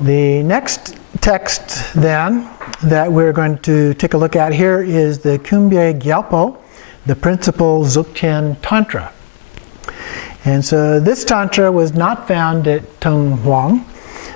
The next text then that we're going to take a look at here is the Kumbye Gyalpo, the principal Dzogchen Tantra. And so this Tantra was not found at Tung Huang.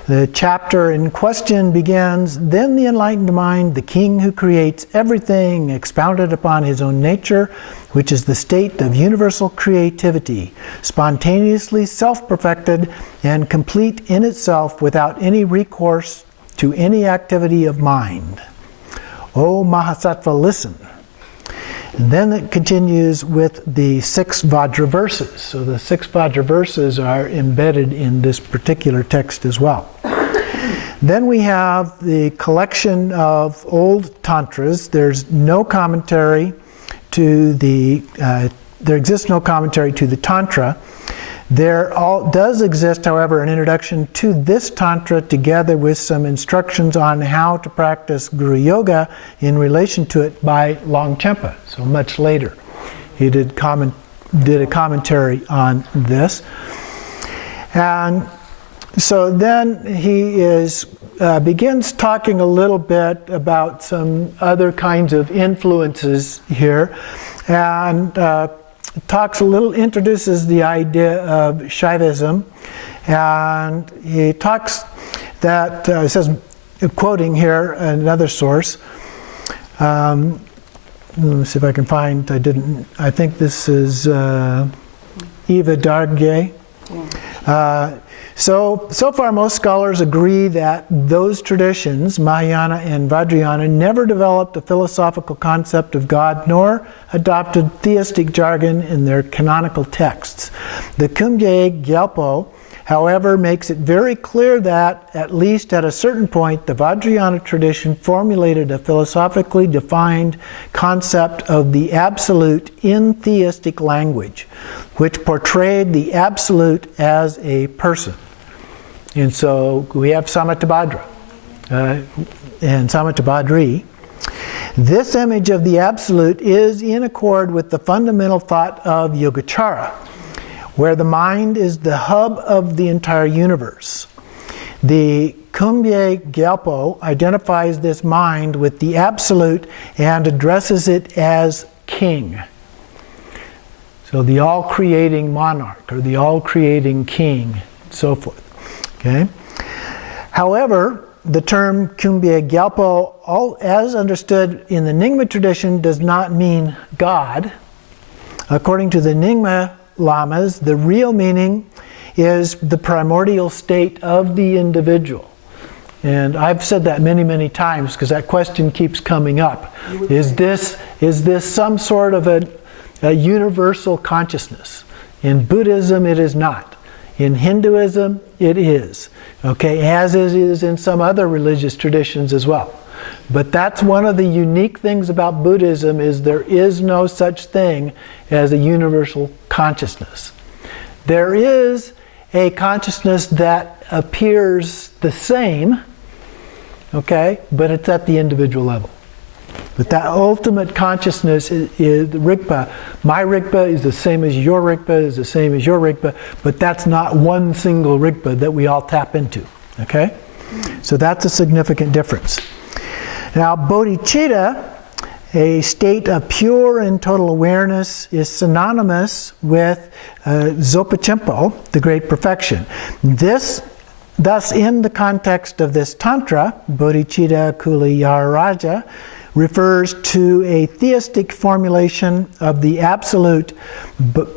The chapter in question begins, "Then the enlightened mind, the king who creates everything, expounded upon his own nature, which is the state of universal creativity, spontaneously self-perfected and complete in itself without any recourse to any activity of mind. O Mahasattva, listen." And then it continues with the 6 Vajra verses. So the 6 Vajra verses are embedded in this particular text as well. Then we have the collection of old tantras. There's no commentary to the, there exists no commentary to the Tantra. There does exist, however, an introduction to this Tantra together with some instructions on how to practice Guru Yoga in relation to it by Longchenpa, so much later. He did a commentary on this. And so then he begins talking a little bit about some other kinds of influences here, and introduces the idea of Shaivism, and he talks that, says, quoting here another source, let me see if I can find, I think this is Eva Dargye. So far most scholars agree that those traditions, Mahayana and Vajrayana, never developed a philosophical concept of God nor adopted theistic jargon in their canonical texts. The Kumbye Gyalpo, however, makes it very clear that, at least at a certain point, the Vajrayana tradition formulated a philosophically defined concept of the absolute in theistic language, which portrayed the absolute as a person. And so we have Samattabhadra and Samattabhadri. This image of the absolute is in accord with the fundamental thought of Yogacara, where the mind is the hub of the entire universe. The Kumbye Gyalpo identifies this mind with the absolute and addresses it as king. So the all-creating monarch, or the all-creating king, and so forth. Okay? However, the term Kumbye Gyalpo, as understood in the Nyingma tradition, does not mean God. According to the Nyingma lamas, the real meaning is the primordial state of the individual. And I've said that many, many times because that question keeps coming up. Is this some sort of a universal consciousness? In Buddhism, it is not. In Hinduism, it is. Okay, as it is in some other religious traditions as well. But that's one of the unique things about Buddhism, is there is no such thing as a universal consciousness. There is a consciousness that appears the same, okay, but it's at the individual level. But that ultimate consciousness is the Rigpa. My Rigpa is the same as your Rigpa, is the same as your Rigpa, but that's not one single Rigpa that we all tap into, okay? So that's a significant difference. Now, bodhicitta, a state of pure and total awareness, is synonymous with Dzogchen, the great perfection. Thus, in the context of this Tantra, bodhicitta Kulayaraja refers to a theistic formulation of the absolute, but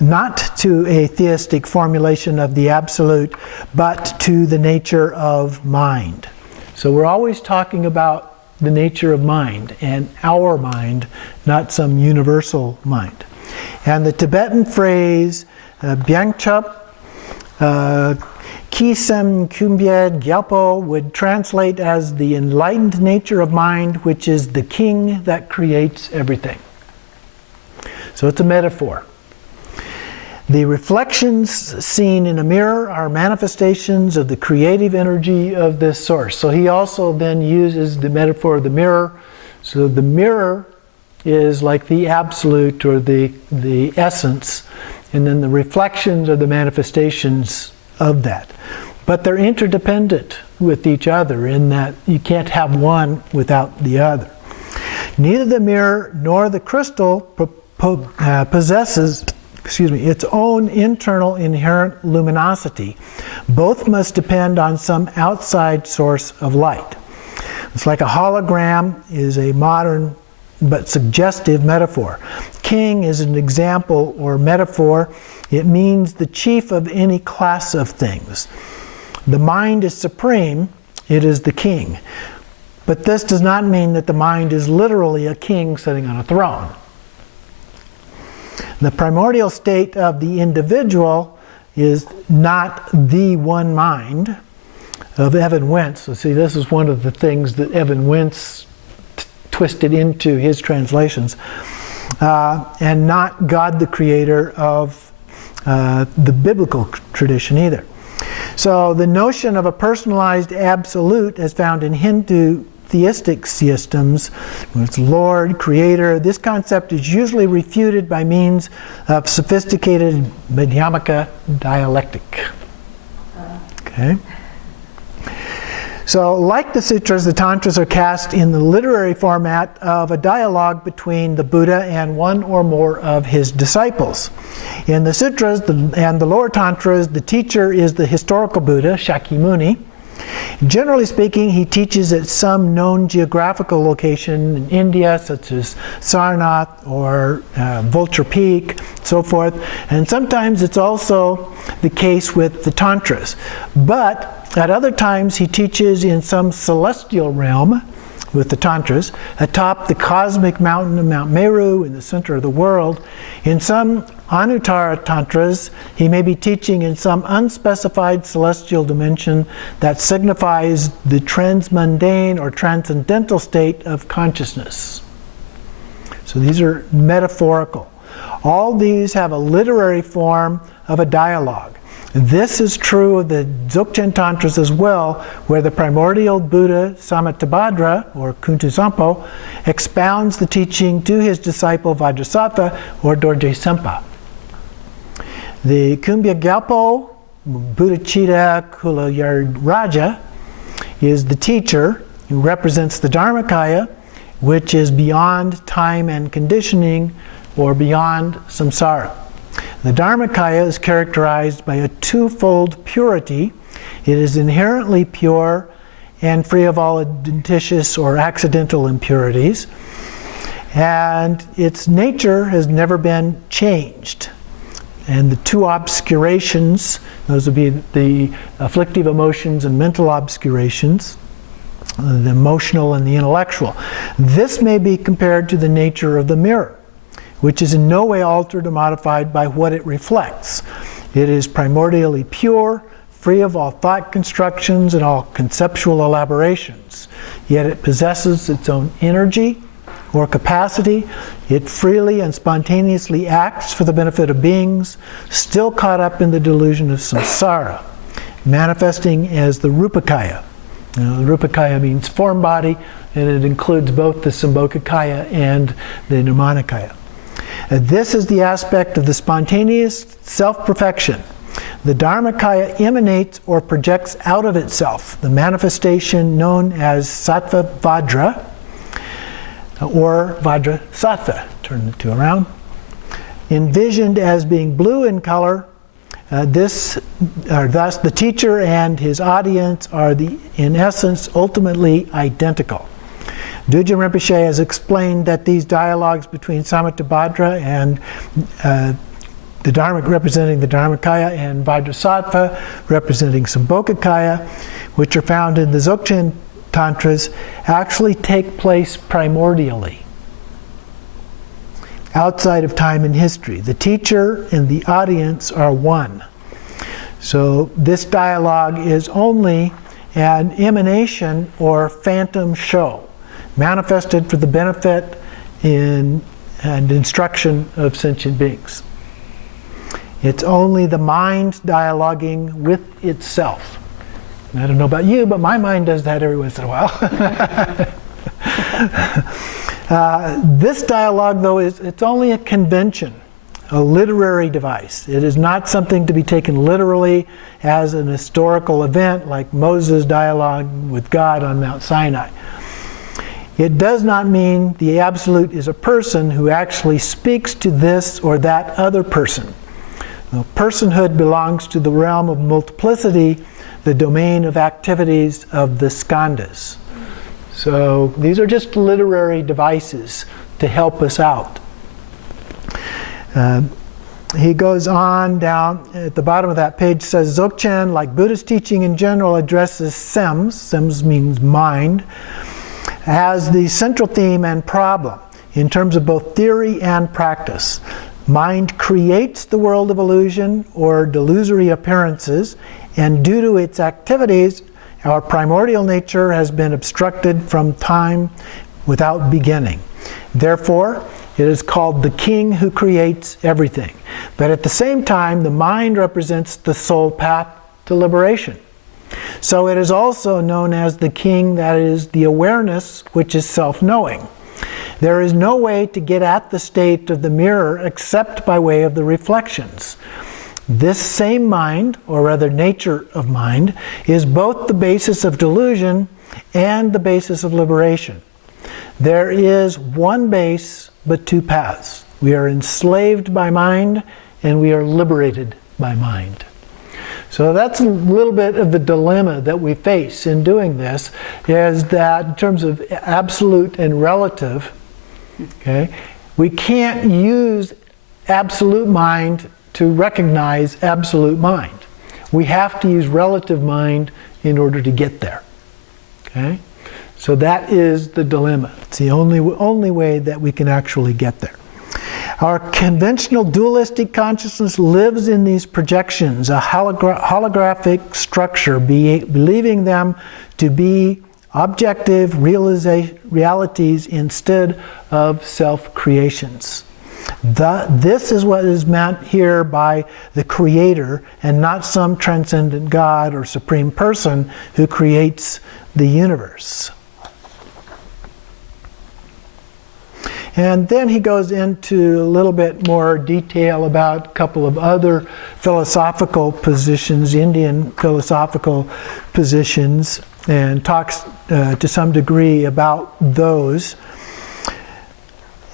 not to a theistic formulation of the absolute, but to the nature of mind. So we're always talking about the nature of mind, and our mind, not some universal mind. And the Tibetan phrase, Byangchup, Kisem Kumbye Gyalpo, would translate as the enlightened nature of mind, which is the king that creates everything. So it's a metaphor. The reflections seen in a mirror are manifestations of the creative energy of this source. So he also then uses the metaphor of the mirror. So the mirror is like the absolute, or the essence, and then the reflections are the manifestations of that. But they're interdependent. with each other in that you can't have one without the other. Neither the mirror nor the crystal possesses its own internal inherent luminosity. Both must depend on some outside source of light. It's like a hologram is a modern but suggestive metaphor. King is an example or metaphor. It means the chief of any class of things. The mind is supreme, it is the king. But this does not mean that the mind is literally a king sitting on a throne. The primordial state of the individual is not the one mind of Evan Wentz. So see, this is one of the things that Evan Wentz twisted into his translations, and not God the creator of the biblical tradition either. So the notion of a personalized absolute as found in Hindu theistic systems, where it's Lord, Creator, this concept is usually refuted by means of sophisticated Madhyamaka dialectic. Okay? So, like the sutras, the tantras are cast in the literary format of a dialogue between the Buddha and one or more of his disciples. In the sutras and the lower tantras, the teacher is the historical Buddha, Shakyamuni. Generally speaking, he teaches at some known geographical location in India, such as Sarnath or Vulture Peak, so forth. And sometimes it's also the case with the tantras. But at other times, he teaches in some celestial realm with the tantras, atop the cosmic mountain of Mount Meru in the center of the world. In some Anuttara tantras, he may be teaching in some unspecified celestial dimension that signifies the transmundane or transcendental state of consciousness. So these are metaphorical. All these have a literary form of a dialogue. This is true of the Dzogchen Tantras as well, where the primordial Buddha Samattabhadra, or Kuntusampo, expounds the teaching to his disciple Vajrasattva, or Dorje Sempa. The Kumbya Gyalpo, Buddhacita Kulayaraja, is the teacher who represents the Dharmakaya, which is beyond time and conditioning, or beyond samsara. The Dharmakaya is characterized by a twofold purity. It is inherently pure and free of all adventitious or accidental impurities. And its nature has never been changed. And the two obscurations, those would be the afflictive emotions and mental obscurations, the emotional and the intellectual. This may be compared to the nature of the mirror, which is in no way altered or modified by what it reflects. It is primordially pure, free of all thought constructions and all conceptual elaborations. Yet it possesses its own energy or capacity. It freely and spontaneously acts for the benefit of beings, still caught up in the delusion of samsara, manifesting as the Rupakaya. The Rupakaya means form body, and it includes both the Sambhogakaya and the Nirmanakaya. This is the aspect of the spontaneous self-perfection. The Dharmakaya emanates or projects out of itself, the manifestation known as Sattva Vajra, or Vajra Sattva, turn the two around. Envisioned as being blue in color, thus the teacher and his audience are in essence ultimately identical. Dujin Rinpoche has explained that these dialogues between Samattabhadra and the Dharma representing the Dharmakaya and Vajrasattva representing Sambhogakaya, which are found in the Dzogchen Tantras, actually take place primordially, outside of time and history. The teacher and the audience are one. So this dialogue is only an emanation or phantom show, manifested for the benefit and instruction of sentient beings. It's only the mind dialoguing with itself. And I don't know about you, but my mind does that every once in a while. This dialogue, though, it's only a convention a literary device. It is not something to be taken literally as an historical event like Moses' dialogue with God on Mount Sinai. It does not mean the absolute is a person who actually speaks to this or that other person. Now, personhood belongs to the realm of multiplicity, the domain of activities of the skandhas. So these are just literary devices to help us out. He goes on down at the bottom of that page, says Dzogchen, like Buddhist teaching in general, addresses sems means mind, as the central theme and problem in terms of both theory and practice. Mind creates the world of illusion or delusory appearances, and due to its activities, our primordial nature has been obstructed from time without beginning. Therefore, it is called the king who creates everything. But at the same time, the mind represents the soul path to liberation. So it is also known as the king, that is the awareness, which is self-knowing. There is no way to get at the state of the mirror except by way of the reflections. This same mind, or rather nature of mind, is both the basis of delusion and the basis of liberation. There is one base, but two paths. We are enslaved by mind, and we are liberated by mind. So that's a little bit of the dilemma that we face in doing this, is that in terms of absolute and relative, okay, we can't use absolute mind to recognize absolute mind. We have to use relative mind in order to get there. Okay? So that is the dilemma. It's the only way that we can actually get there. Our conventional dualistic consciousness lives in these projections, a holographic structure, believing them to be objective realities instead of self-creations. This is what is meant here by the Creator, and not some transcendent God or supreme person who creates the universe. And then he goes into a little bit more detail about a couple of other philosophical positions, Indian philosophical positions, and talks to some degree about those.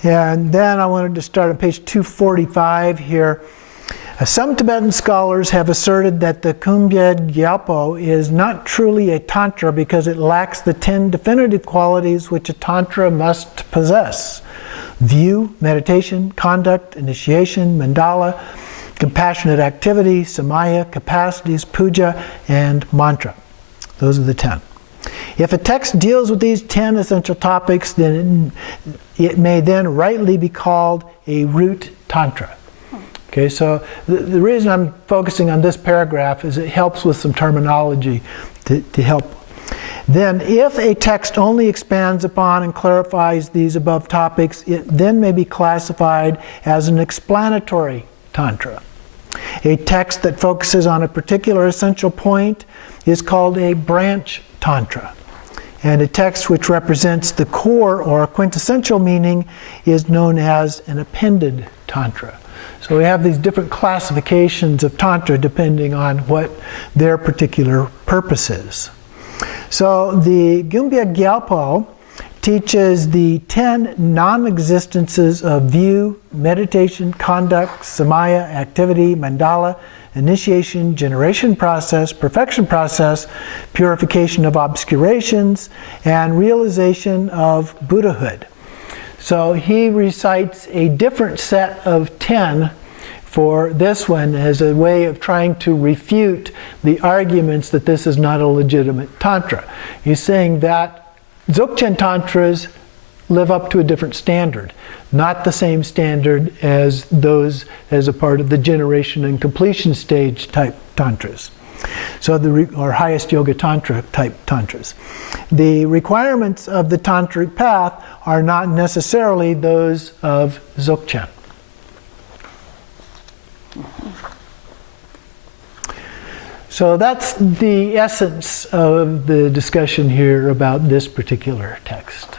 And then I wanted to start on page 245 here. Some Tibetan scholars have asserted that the Kumbhed Gyalpo is not truly a Tantra because it lacks the 10 definitive qualities which a Tantra must possess: view, meditation, conduct, initiation, mandala, compassionate activity, samaya, capacities, puja, and mantra. Those are the 10. If a text deals with these 10 essential topics, then it may then rightly be called a root tantra. Okay, so the reason I'm focusing on this paragraph is it helps with some terminology to help. Then, if a text only expands upon and clarifies these above topics, it then may be classified as an explanatory tantra. A text that focuses on a particular essential point is called a branch tantra. And a text which represents the core or quintessential meaning is known as an appended tantra. So we have these different classifications of tantra depending on what their particular purpose is. So the Kumbhed Gyalpo teaches the 10 non-existences of view, meditation, conduct, samaya, activity, mandala, initiation, generation process, perfection process, purification of obscurations, and realization of Buddhahood. So he recites a different set of 10 for this one as a way of trying to refute the arguments that this is not a legitimate tantra. He's saying that Dzogchen tantras live up to a different standard, not the same standard as those as a part of the generation and completion stage type tantras. So or highest yoga tantra type tantras. The requirements of the tantric path are not necessarily those of Dzogchen. So that's the essence of the discussion here about this particular text.